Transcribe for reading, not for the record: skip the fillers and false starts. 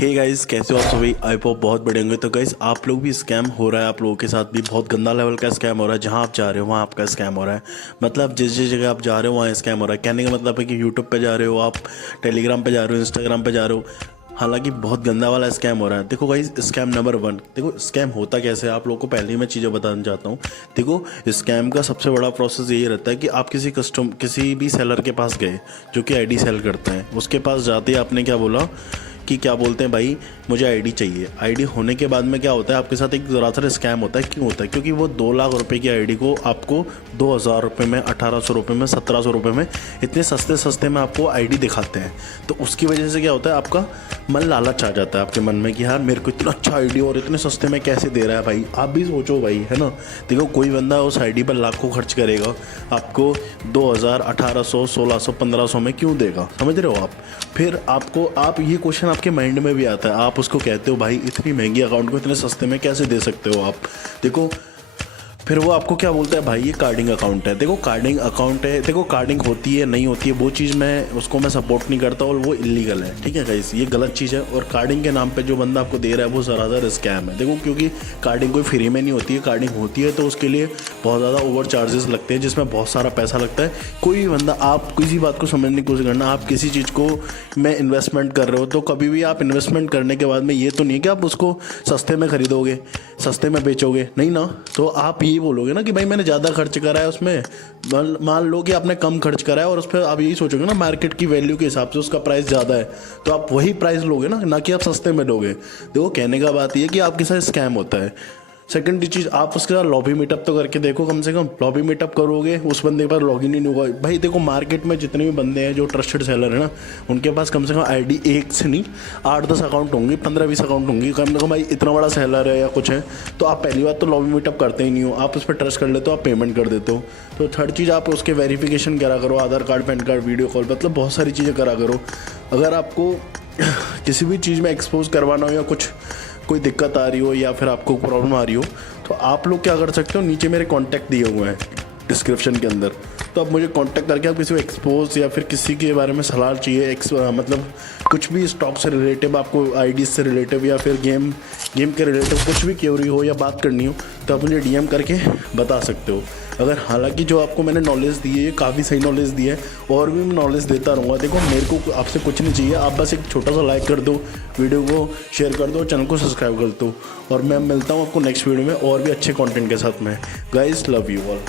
Hey guys, कैसे हो आप सभी। आई होप बहुत बड़े होंगे। तो गाइस, आप लोग भी स्कैम हो रहा है, आप लोगों के साथ भी बहुत गंदा लेवल का स्कैम हो रहा है। जहां आप जा रहे हो वहां आपका स्कैम हो रहा है। मतलब जिस जिस जगह आप जा रहे हो वहाँ स्कैम हो रहा है। कहने का मतलब है कि यूट्यूब पे जा रहे हो आप, टेलीग्राम पे जा रहे हो, इंस्टाग्राम पे जा रहे हो, हालांकि बहुत गंदा वाला स्कैम हो रहा है। देखो गाइस, स्कैम नंबर 1, देखो स्कैम होता कैसे है, आप लोगों को पहले ही मैं चीज़ें बताना चाहता हूँ। देखो, स्कैम का सबसे बड़ा प्रोसेस यही रहता है कि आप किसी भी सेलर के पास गए जो कि आईडी सेल करते हैं, उसके पास जाते ही आपने क्या बोला कि क्या बोलते हैं, भाई मुझे आईडी चाहिए। आईडी होने के बाद में क्या होता है, आपके साथ एक ज़रा सा स्कैम होता है। क्यों होता है? क्योंकि वो 2 लाख रुपए की आईडी को आपको 2,000 रुपये में, 1,800 रुपये में, 1,700 रुपये में, इतने सस्ते सस्ते में आपको आईडी दिखाते हैं। तो उसकी वजह से क्या होता है, आपका मन लालच आ जाता है आपके मन में कि यार मेरे को इतना अच्छा आईडी और इतने सस्ते में कैसे दे रहा है भाई। आप भी सोचो भाई, है ना। देखो, कोई बंदा उस आईडी पर लाखों खर्च करेगा, आपको 2,000, 1,800, 1,600, 1,500 में क्यों देगा? समझ रहे हो आप। फिर आप ये क्वेश्चन आपके माइंड में भी आता है। आप उसको कहते हो भाई इतनी महंगी अकाउंट को इतने सस्ते में कैसे दे सकते हो आप। देखो, फिर वो आपको क्या बोलता है, भाई ये कार्डिंग अकाउंट है। देखो, कार्डिंग अकाउंट है, देखो कार्डिंग होती है नहीं होती है वो चीज़ मैं सपोर्ट नहीं करता और वो इलीगल है। ठीक है गाइस, ये गलत चीज़ है। और कार्डिंग के नाम पे जो बंदा आपको दे रहा है वो ज़्यादातर स्कैम है। देखो, क्योंकि कार्डिंग कोई फ्री में नहीं होती है। कार्डिंग होती है तो उसके लिए बहुत ज़्यादा ओवर चार्जेस लगते हैं, जिसमें बहुत सारा पैसा लगता है। कोई भी बंदा, आप किसी बात को समझने की कोशिश करना, आप किसी चीज़ को में इन्वेस्टमेंट कर रहे हो तो कभी भी आप इन्वेस्टमेंट करने के बाद में ये तो नहीं है कि आप उसको सस्ते में खरीदोगे, सस्ते में बेचोगे, नहीं ना। तो आप यही बोलोगे ना कि भाई मैंने ज़्यादा खर्च करा है उसमें। मान लो कि आपने कम खर्च करा है और उस पर आप यही सोचोगे ना, मार्केट की वैल्यू के हिसाब से उसका प्राइस ज़्यादा है, तो आप वही प्राइस लोगे ना कि आप सस्ते में लोगे। देखो, कहने का बात ये है कि आपके साथ स्कैम होता है। सेकंड चीज़, आप उसके साथ लॉबी मीटअप तो करके देखो। कम से कम लॉबी मीटअप करोगे, उस बंदे के पास लॉगिन ही नहीं होगा। भाई देखो, मार्केट में जितने भी बंदे हैं जो ट्रस्टेड सेलर है ना, उनके पास कम से कम आईडी एक से नहीं 8-10 अकाउंट होंगे, 15-20 अकाउंट होंगे कम से कम। भाई इतना बड़ा सेलर है या कुछ है तो आप पहली बात तो लॉबी मीटअप करते ही नहीं हो। आप उस पर ट्रस्ट कर लेते हो, आप पेमेंट कर देते हो। तो थर्ड चीज़, आप उसके वेरिफिकेशन करा करो, Aadhaar card, PAN card, video call, मतलब बहुत सारी चीज़ें करा करो। अगर आपको किसी भी चीज़ में एक्सपोज करवाना हो या कोई दिक्कत आ रही हो या फिर आपको प्रॉब्लम आ रही हो, तो आप लोग क्या कर सकते हो, नीचे मेरे कॉन्टैक्ट दिए हुए हैं डिस्क्रिप्शन के अंदर। तो आप मुझे कांटेक्ट करके आप किसी को एक्सपोज या फिर किसी के बारे में सलाह चाहिए, मतलब कुछ भी स्टॉक से रिलेटिव, आपको आईडी से रिलेटिव या फिर गेम के रिलेटिव कुछ भी क्वेरी हो या बात करनी हो, तो आप मुझे डीएम करके बता सकते हो। अगर हालांकि जो आपको मैंने नॉलेज दी है ये काफ़ी सही नॉलेज दी है, और भी मैं नॉलेज देता रहूँगा। देखो, मेरे को आपसे कुछ नहीं चाहिए, आप बस एक छोटा सा लाइक कर दो, वीडियो को शेयर कर दो, चैनल को सब्सक्राइब कर दो, और मैं मिलता हूँ आपको नेक्स्ट वीडियो में और भी अच्छे कंटेंट के साथ में। Guys, love you all.